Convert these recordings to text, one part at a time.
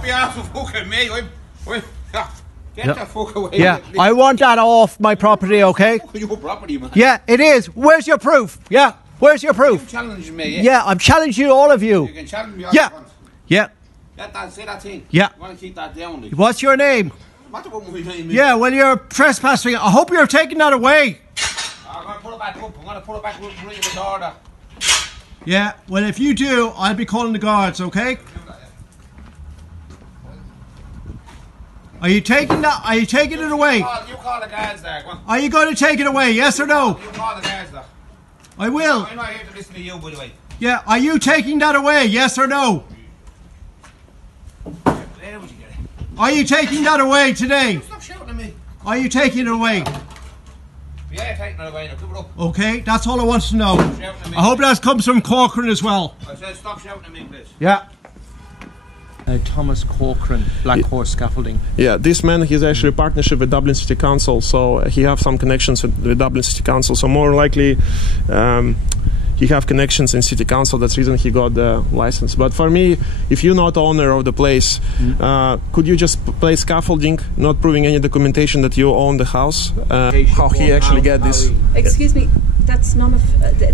Up your ass with fucking me. Get the fuck away. Yeah, I want that off my property, okay? Your property, man. Yeah, it is. Where's your proof? Yeah, where's your proof? You challenging me, Yeah, I'm challenging all of you. You can challenge me all Yeah. you want. Yeah. Say that thing. Yeah. You want to keep that down, like. What's your name? What about my name? Yeah, well, you're trespassing. I hope you're taking that away. I'm going to put it back up. I'm going to put it back up and bring the order. Yeah, well, if you do, I'll be calling the guards, okay? Are you taking that? Are you taking it away? You call the guards there. Go on. Are you going to take it away? Yes or no? You call the guards there. I will. I'm not here to listen to you, by the way. Yeah, are you taking that away? Yes or no? Are you taking that away today? Stop shouting at me. Are you taking it away? Yeah, taking it away now. Give it up. Okay, that's all I want to know. Stop shouting at me. I hope that comes from Corcoran as well. I said stop shouting at me, please. Yeah. Thomas Corcoran, Black Horse Scaffolding. Yeah, this man, he's actually a partnership with Dublin City Council, so he have some connections with Dublin City Council, so more likely he have connections in City Council. That's the reason he got the license. But for me, if you're not owner of the place, could you just place scaffolding, not proving any documentation that you own the house? How he actually get this? Excuse me, that's none of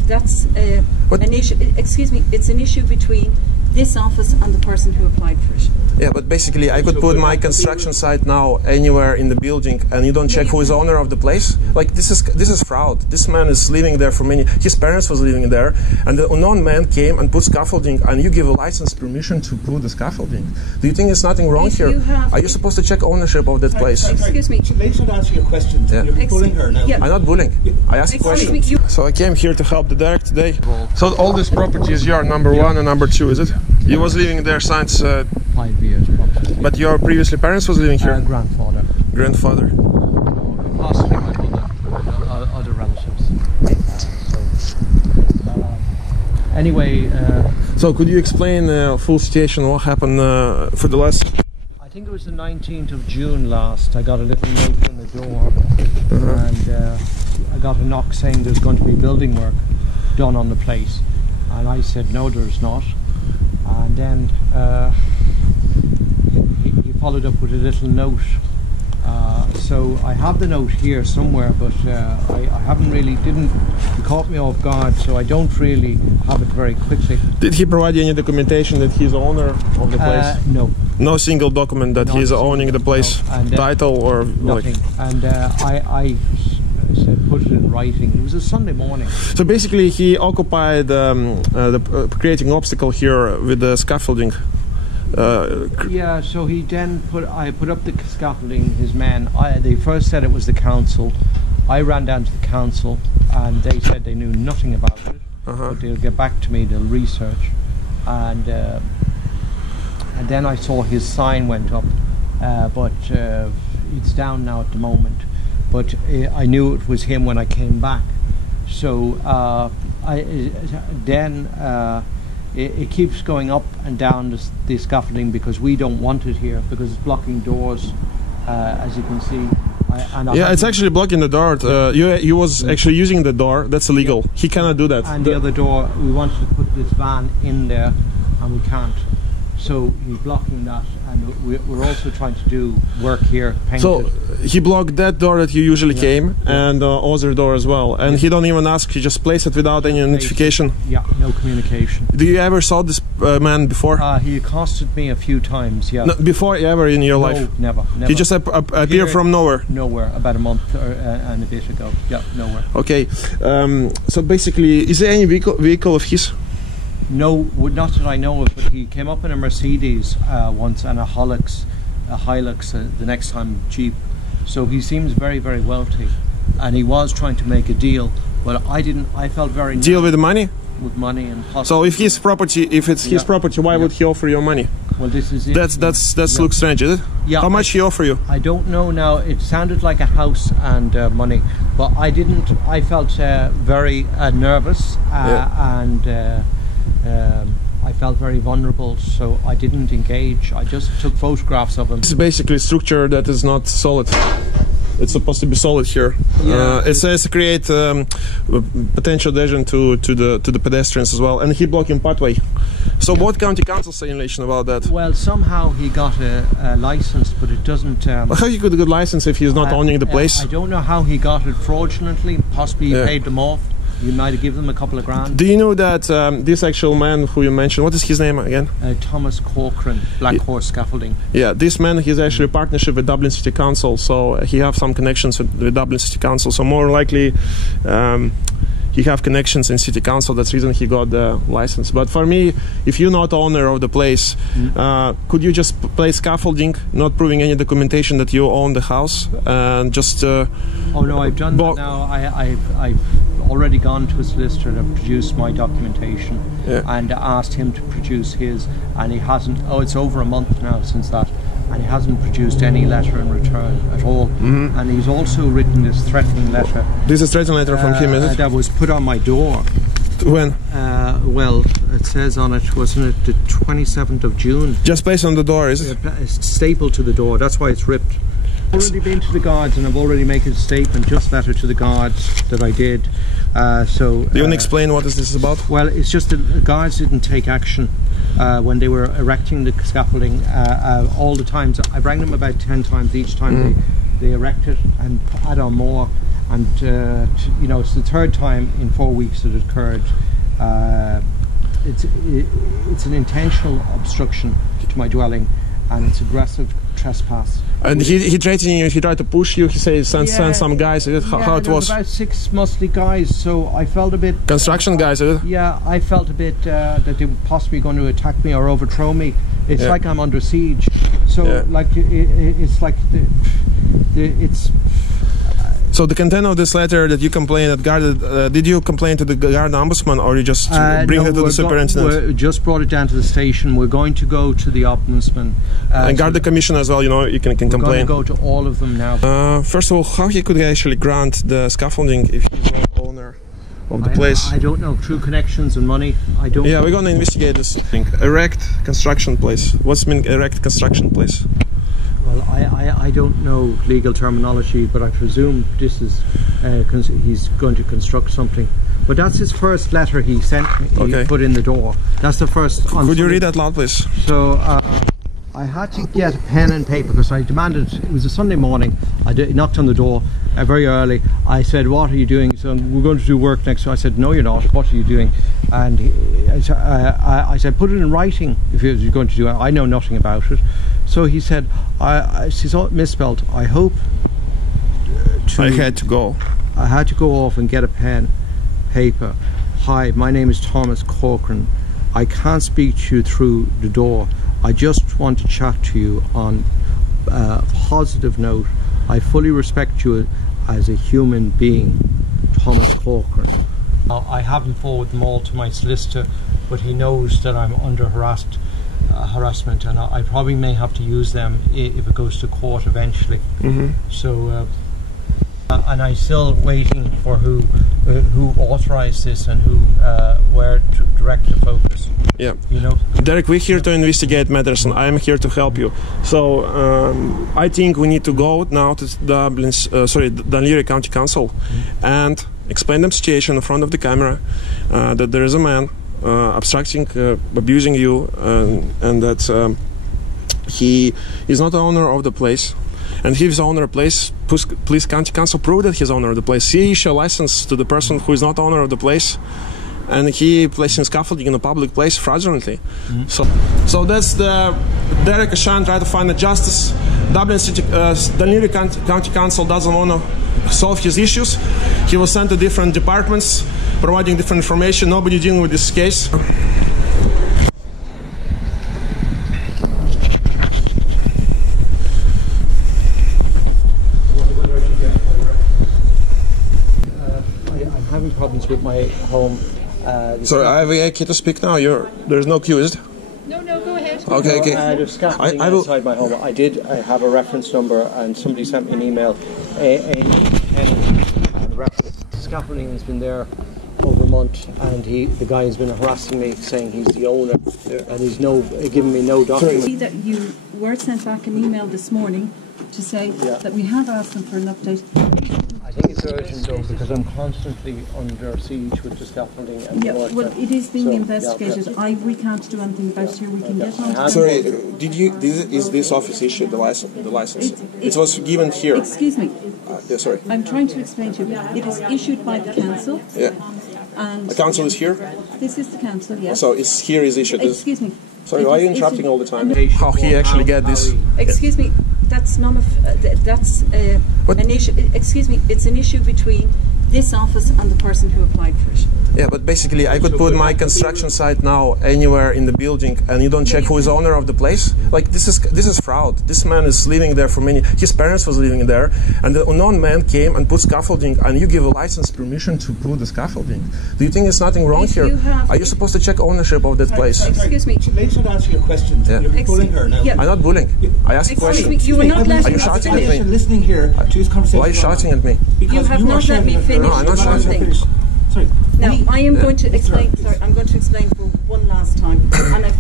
that's an issue. Excuse me, it's an issue between this office and the person who applied for it. Yeah, but basically I could put my construction site now anywhere in the building, and you don't check who is owner of the place. Like this is fraud. This man is living there for his parents was living there, and the unknown man came and put scaffolding, and you give a license permission to put the scaffolding. Do you think there's nothing wrong here? Are you supposed to check ownership of that place? Excuse me. Ladies should answer your questions. Yeah. You're bullying her now. Yeah. I'm not bullying. I asked a question. So I came here to help the director today. So all this property is your number 1 and number 2, is it? You was living there since 5 years, probably. but your previously parents was living here? Grandfather. Grandfather. Possibly my mother, other relatives. Anyway, So could you explain the full situation, what happened for the last... I think it was the 19th of June last. I got a little note on the door, and I got a knock saying there's going to be building work done on the place, and I said no, there's not. And then he followed up with a little note. So I have the note here somewhere, but I haven't really, he caught me off guard, so I don't really have it very quickly. Did he provide you any documentation that he's owner of the place? No. No single document that he's owning the place? No. And, title or... Nothing. Like... And I said put it in writing. It was a Sunday morning. So basically he occupied creating obstacle here with the scaffolding. Yeah, so he then I put up the scaffolding, his men. They first said it was the council. I ran down to the council and they said they knew nothing about it, but they'll get back to me, they'll research. And then I saw his sign went up, but it's down now at the moment. But I knew it was him when I came back. So it keeps going up and down the scaffolding because we don't want it here because it's blocking doors, as you can see. Yeah, it's actually blocking the door. You was actually using the door. That's illegal. Yeah. He cannot do that. And the other door, we wanted to put this van in there, and we can't. So he's blocking that, and we're also trying to do work here. Painted. So he blocked that door that you usually came, and other door as well. And he don't even ask. He just placed it without any notification. Yeah, no communication. Do you ever saw this man before? He accosted me a few times. Yeah. No, before ever in your life? Never. He just appeared from nowhere. Nowhere. About a month and a bit ago. Yeah, nowhere. Okay. So basically, is there any vehicle of his? No, not that I know of, but he came up in a Mercedes once and a Hilux, the next time Jeep. So he seems very, very wealthy, and he was trying to make a deal, but I felt very... Deal with the money? With money and... So if his property, if it's his property, why would he offer you money? Well, this is it. That's looks strange, is it? Yeah. How much he offer you? I don't know now. It sounded like a house and money, but I felt very nervous and... I felt very vulnerable, so I didn't engage. I just took photographs of him. It's basically a structure that is not solid. It's supposed to be solid here. It says create potential adhesion to the pedestrians as well, and he blocking pathway. So what county council say in relation about that? Well, somehow he got a license, but it doesn't. How he could get a license if he's not owning the place? I don't know how he got it fraudulently. Possibly he paid them off. You might have given them a couple of grand. Do you know that this actual man who you mentioned, what is his name again? Thomas Corcoran, Black Horse Scaffolding. Yeah, this man, he's actually a partnership with Dublin City Council, so he have some connections with Dublin City Council. So more likely, he have connections in City Council. That's the reason he got the license. But for me, if you're not owner of the place, could you just place scaffolding, not proving any documentation that you own the house, and just? Oh no, I've done that now. I've already gone to a solicitor and produced my documentation and asked him to produce his, and he hasn't. Oh, it's over a month now since that, and he hasn't produced any letter in return at all. And he's also written this threatening letter. This is a threatening letter from him, is it? That was put on my door. When? Well, it says on it, wasn't it the 27th of June? Just placed on the door, is it? It's stapled to the door, that's why it's ripped. I've already been to the guards and I've already made a statement, just letter to the guards that I did. So do you want to explain what is this about? Well, it's just that the guards didn't take action when they were erecting the scaffolding. All the times, I rang them about 10 times each time they erect it and add on more. And you know, it's the third time in 4 weeks that it occurred. It's an intentional obstruction to my dwelling, and it's aggressive trespass. And he threatened you, he tried to push you, he said send some guys, is it? How it was? About 6 mostly guys, so I felt a bit... Construction guys, is it? Yeah, I felt a bit that they were possibly going to attack me or overthrow me. It's like I'm under siege. So like it's like it's... So the content of this letter that you complained at guard, did you complain to the guard ombudsman, or you just bring it to the superintendent? We just brought it down to the station. We're going to go to the ombudsman. And guard the commission as well, you know, you can complain. We're going to go to all of them now. First of all, how he could actually grant the scaffolding if he's not owner of the place? I don't know. Through connections and money, I don't. Yeah, we're going to investigate this thing. Erect construction place. What's mean erect construction place? Well, I don't know legal terminology, but I presume this is he's going to construct something. But that's his first letter he sent me. He put in the door. That's the first. Could you read that loud, please? So I had to get a pen and paper because I demanded. It was a Sunday morning. I knocked on the door very early. I said, "What are you doing?" So we're going to do work next. So I said, "No, you're not. What are you doing?" And I said, "Put it in writing if you're going to do it. I know nothing about it." So he said, she's all misspelled. I hope I had to go. I had to go off and get a pen, paper. Hi, my name is Thomas Corcoran. I can't speak to you through the door. I just want to chat to you on a positive note. I fully respect you as a human being, Thomas Corcoran. I haven't forwarded them all to my solicitor, but he knows that I'm under harassment, and I probably may have to use them if it goes to court eventually. So and I'm still waiting for who authorized this and where to direct the focus. Yeah, you know, Derek, we're here to investigate matters, and I'm here to help you. So I think we need to go now to Dun County Council and explain the situation in front of the camera, that there is a man obstructing, abusing you, and that he is not the owner of the place. And if he's the owner of the place, please County Council prove that he's owner of the place. He issue a license to the person who is not owner of the place, and he placing scaffolding in a public place fraudulently. So that's the Derek Ashan try to find the justice. Dublin City, Dun County Council doesn't want to solve his issues. He was sent to different departments, providing different information. Nobody dealing with this case. I'm having problems with my home. Sorry, I have a key to speak now. There's no queue, is it? No, go ahead. Okay, okay. There's scaffolding outside my home. I have a reference number, and somebody sent me an email. Scaffolding has been there over a month, and the guy has been harassing me, saying he's the owner, and he's giving me no document. See that you were sent back an email this morning to say that we have asked them for an update. I think it's urgent though, because I'm constantly under siege with the scaffolding and the work. Well, it is being investigated. We can't do anything about it here. We can get on. Sorry, is this office issued the license? It was given here. Excuse me. Yeah, sorry. I'm trying to explain to you. It is issued by the council. Yeah. And the council is here? This is the council, yes. So here is issued. Excuse me. Sorry, why are you interrupting all the time? How he actually get this? Excuse me. That's none of that's an issue. Excuse me. It's an issue between this office and the person who applied for it. Yeah, but basically I could put my construction site now anywhere in the building, and you don't check who is owner of the place. Like this is fraud. This man is living there for many. His parents was living there, and the unknown man came and put scaffolding, and you give a license permission to put the scaffolding. Do you think there's nothing wrong here? Are you supposed to check ownership of that place? Excuse me. Ladies, not answer your questions. Yeah. You're bullying her now. I'm not bullying. I asked a question. Me, you were not letting me shouting at finish. me? Listening here to his conversation. Why are you shouting at me? You have not let me finish. No, I'm not shouting. Sorry. Now, I am going to explain. Sorry, I'm going to explain for one last time. And I've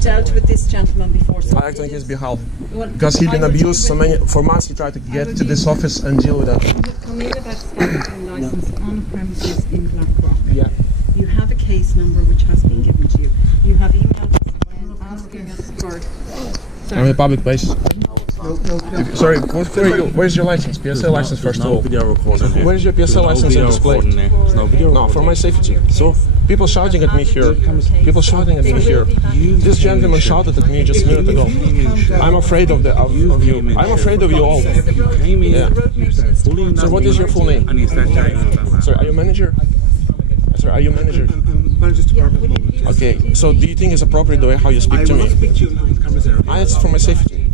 dealt with this gentleman before. So I act on his behalf because he's been abused so many. For months, he tried to get to this office and deal with that. Come here about scaffolding license on a premises in Blackrock. Yeah. You have a case number which has been given to you. You have emailed us asking us for. I'm in a public place. Sorry, where's your license? PSL license first of all. Where's your PSL license on display? No, for my safety. So people shouting at me here. People shouting at me here. This gentleman shouted at me just a minute ago. I'm afraid of you. I'm afraid of you all. Yeah. So what is your full name? Sorry, are you manager? Sorry, are you manager? Okay. So do you think it's appropriate the way how you speak to me? It's for my safety.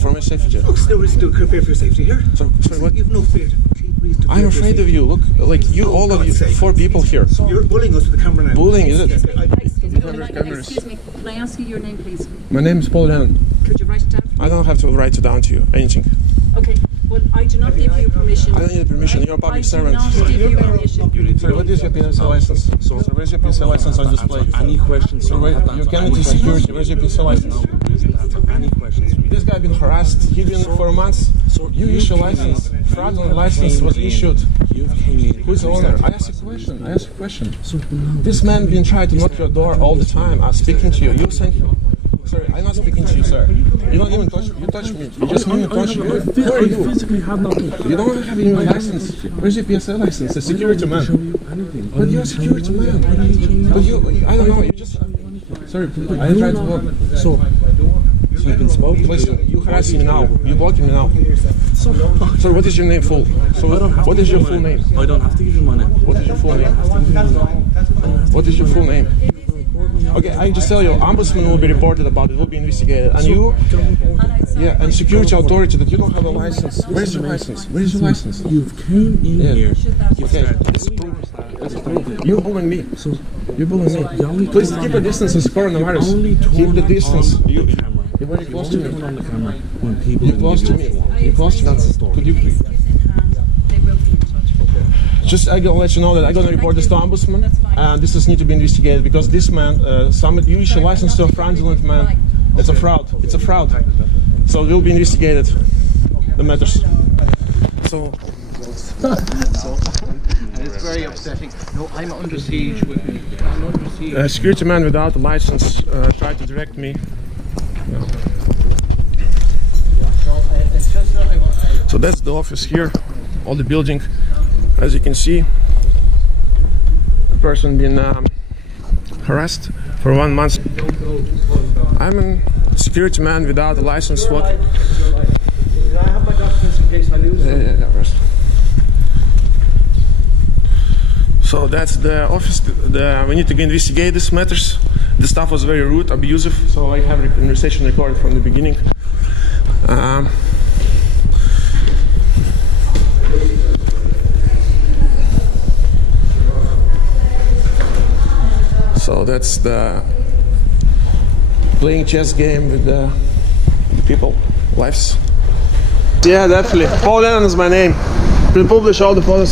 For my safety. What's the reason to fear for your safety here? Sorry, what? You've no fear. I'm afraid of you. Look, like you, all of you, 4 people here. So you're bullying us with the camera now. Bullying, is it? Excuse me, can I ask you your name, please? My name is Paul Lennon. Could you write it down? I don't have to write it down to you, anything. Okay, well, I do not give you permission. I don't need permission, you're a public servant. I do not give you permission. Sorry, what is your PSL license? So where's your PSL license on display? Any questions? So you can't do security, where's your PSL license? Any questions? This guy been harassed, he's been for months. You issue license, fraudulent license was issued. Who's the owner? I asked a question, This man been trying to knock your door all the time. I'm speaking to you, you sent him. Sorry, I'm not speaking to you, sir. You don't even touch me. You touch me. You just even touch me. Who are you? Physically have nothing. You don't have even a license. Where's your PSL license? A security man. But you're a security man. But you, I don't know. You just. Sorry, I tried to walk. So you've been smoking. Listen, you harassing me now. You blocking me now. Sorry, what is your name full? So what is your full name? I don't have to give you my name. What is your full name? What is your full name? Okay, I just tell you, ombudsman will be reported about it, will be investigated. And you, yeah, and security authority that you don't have a license. Where's your license? Where's your license? You've came in here. Okay, this is proof. That's proof. You're bullying me. So you're bullying me. Please keep a distance. It's coronavirus. Keep the distance. You're very close to me. You're close to me. You're close to me. Could you please? Just I gotta let you know that I'm gonna report this to ombudsman, and this need to be investigated because this man, you issue a license to a fraudulent man. It's a fraud. It's a fraud. So it will be investigated. The matters. So. It's very upsetting. No, I'm under siege with me. I'm under siege. A security man without a license tried to direct me. No. So that's the office here, all the building. As you can see, the person been harassed for 1 month. I'm a security man without a license. What? I have my documents in case I lose them. Yeah. So that's the office. We need to investigate these matters. The staff was very rude, abusive. So I have a conversation recorded from the beginning. So that's the playing chess game with the people, lives. Yeah, definitely. Paul Lennon is my name. We'll publish all the photos.